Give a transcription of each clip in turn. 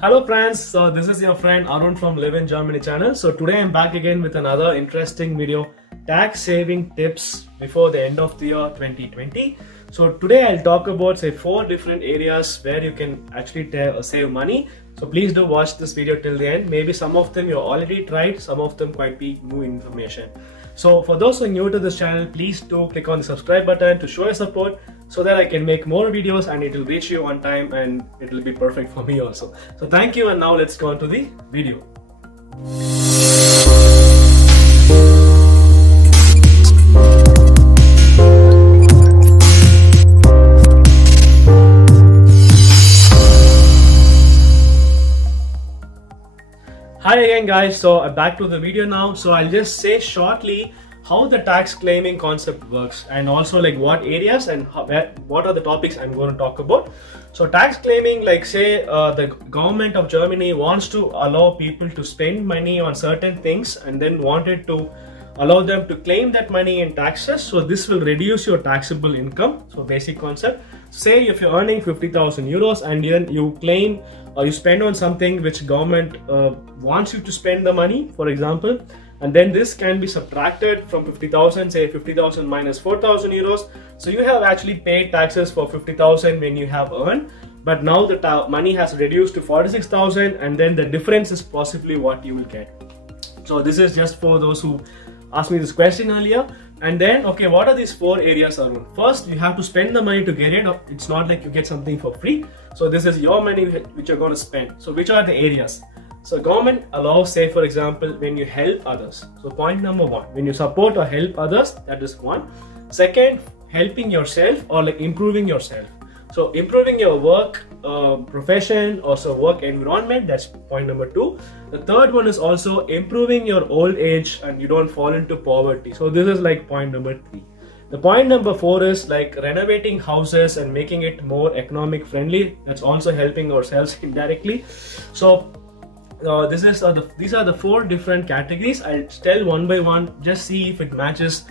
Hello friends, so this is your friend Arun from LiveinGermany channel. So today I'm back again with another interesting video, tax saving tips before the end of the year 2020. So today I'll talk about 4 different areas where you can actually save money. So please do watch this video till the end. Maybe some of them you already tried, some of them quite be new information. So for those who are new to this channel, please do click on the subscribe button to show your support so that I can make more videos and it will reach you on time and it will be perfect for me also. So thank you, and now let's go on to the video. Hi again guys, so back to the video now. So I'll just say shortly how the tax claiming concept works and also like what areas and what are the topics I'm going to talk about. So tax claiming, like say the government of Germany wants to allow people to spend money on certain things and then wanted to allow them to claim that money in taxes. So this will reduce your taxable income. So basic concept, say if you're earning 50,000 euros and then you claim or you spend on something which government wants you to spend the money, for example, and then this can be subtracted from 50,000, say 50,000 minus 4,000 euros. So you have actually paid taxes for 50,000 when you have earned, but now the money has reduced to 46,000 and then the difference is possibly what you will get. So this is just for those who asked me this question earlier. And then, okay, what are these 4 areas, Arun? First, you have to spend the money to get it. It's not like you get something for free. So this is your money which you're going to spend. So which are the areas? So government allows, say for example, when you help others. So point number 1, when you support or help others, that is 1. Second, helping yourself or like improving yourself. So improving your work profession, also work environment, that's point number 2. The third one is also improving your old age and you don't fall into poverty. So this is like point number 3. The point number 4 is like renovating houses and making it more economic friendly. That's also helping ourselves indirectly. So these are the 4 different categories. I'll tell one by one, just see if it matches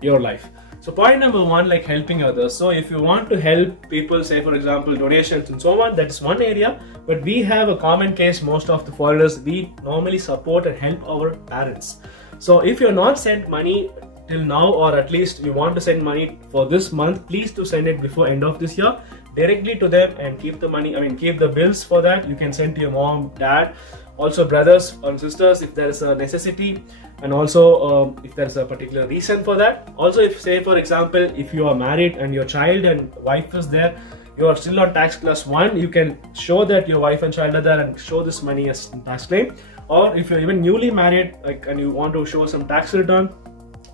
your life. So point number 1, like helping others. So if you want to help people, say for example donations and so on, that is one area. But we have a common case, most of the foreigners, we normally support and help our parents. So if you're not sent money till now, or at least you want to send money for this month, please do send it before end of this year directly to them and keep the money, keep the bills for that. You can send to your mom, dad, also brothers and sisters if there is a necessity, and also if there is a particular reason for that. Also, if say for example if you are married and your child and wife is there, you are still on tax class 1, you can show that your wife and child are there and show this money as tax claim. Or if you're even newly married, like, and you want to show some tax return,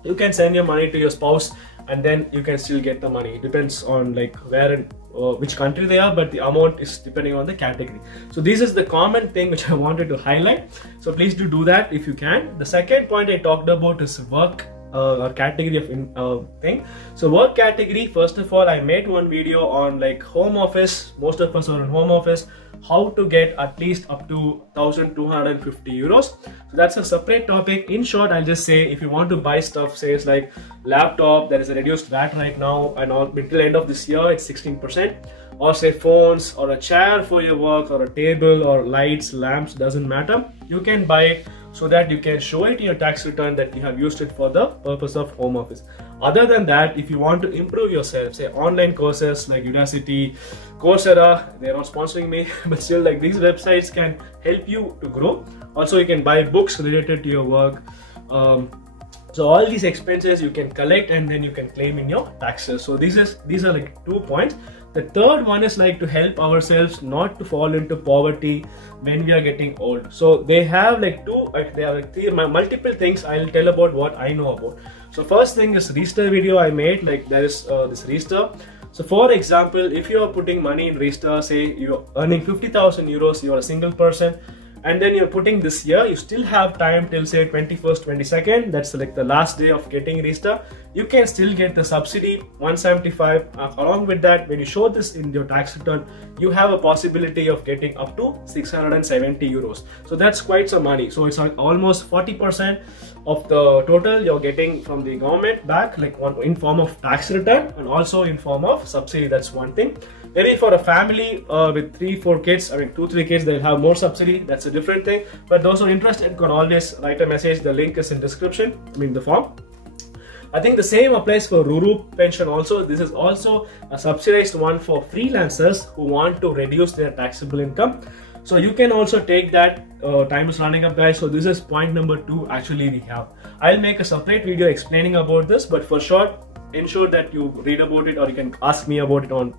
you can send your money to your spouse and then you can still get the money. It depends on like where and which country they are, but the amount is depending on the category. So this is the common thing which I wanted to highlight. So please do that if you can. The second point I talked about is work or category of thing. So work category, first of all, I made one video on like home office. Most of us are in home office, how to get at least up to 1,250 euros. So that's a separate topic. In short, I'll just say if you want to buy stuff, say it's like laptop, there is a reduced VAT right now, and until end of this year it's 16%, or say phones or a chair for your work or a table or lights, lamps, doesn't matter, you can buy it so that you can show it in your tax return that you have used it for the purpose of home office. Other than that, if you want to improve yourself, say online courses like Udacity, Coursera, they're not sponsoring me, but still like these websites can help you to grow. Also, you can buy books related to your work. So all these expenses you can collect and then you can claim in your taxes. So these are like 2 points. The third one is like to help ourselves not to fall into poverty when we are getting old. So they have like multiple things. I'll tell about what I know about. So first thing is register video I made, like there is this register. So for example, if you are putting money in register, say you're earning 50,000 euros, you're a single person, and then you're putting this year, you still have time till say 21st, 22nd, that's like the last day of getting register. You can still get the subsidy 175. Along with that, when you show this in your tax return, you have a possibility of getting up to 670 euros. So that's quite some money. So it's like almost 40% of the total you're getting from the government back, like in form of tax return and also in form of subsidy. That's one thing. Maybe for a family with 3-4 kids, I mean 2-3 kids, they'll have more subsidy. That's a different thing. But those who are interested can always write a message. The link is in description, I mean the form. I think the same applies for Ruru pension also. This is also a subsidized one for freelancers who want to reduce their taxable income. So you can also take that. Time is running up, guys. So this is point number 2 actually we have. I'll make a separate video explaining about this, but for sure, ensure that you read about it or you can ask me about it on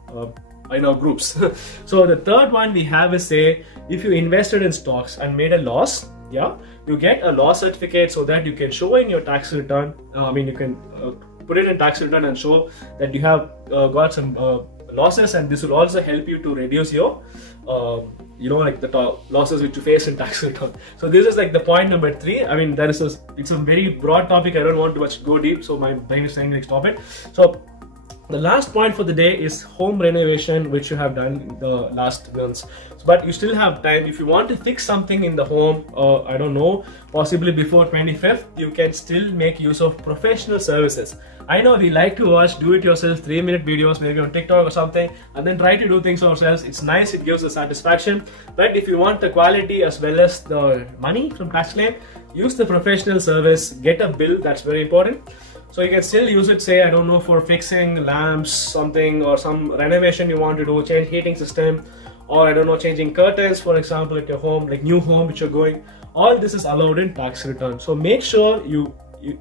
in our groups. So the third one we have is, say, if you invested in stocks and made a loss, yeah, you get a loss certificate so that you can show in your tax return. I mean, you can put it in tax return and show that you have got some losses, and this will also help you to reduce your like the losses which you face in tax return. So this is like the point number 3. I mean, it's a very broad topic. I don't want to much go deep, so my brain is saying like stop it. So the last point for the day is home renovation, which you have done in the last months. But you still have time. If you want to fix something in the home, I don't know, possibly before 25th, you can still make use of professional services. I know we like to watch do-it-yourself 3-minute videos, maybe on TikTok or something, and then try to do things ourselves. It's nice, it gives us satisfaction. But if you want the quality as well as the money from tax claim, use the professional service, get a bill, that's very important. So you can still use it, say, I don't know, for fixing lamps, something, or some renovation you want to do, change heating system, or I don't know, changing curtains, for example, at your home, like new home which you're going. All this is allowed in tax return. So make sure you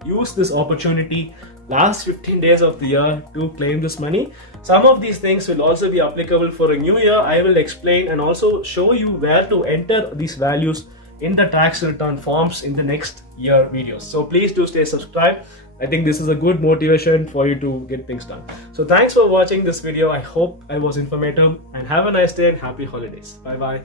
use this opportunity last 15 days of the year to claim this money. Some of these things will also be applicable for a new year. I will explain and also show you where to enter these values in the tax return forms in the next year videos. So please do stay subscribed. I think this is a good motivation for you to get things done. So thanks for watching this video. I hope I was informative, and have a nice day and happy holidays. Bye bye.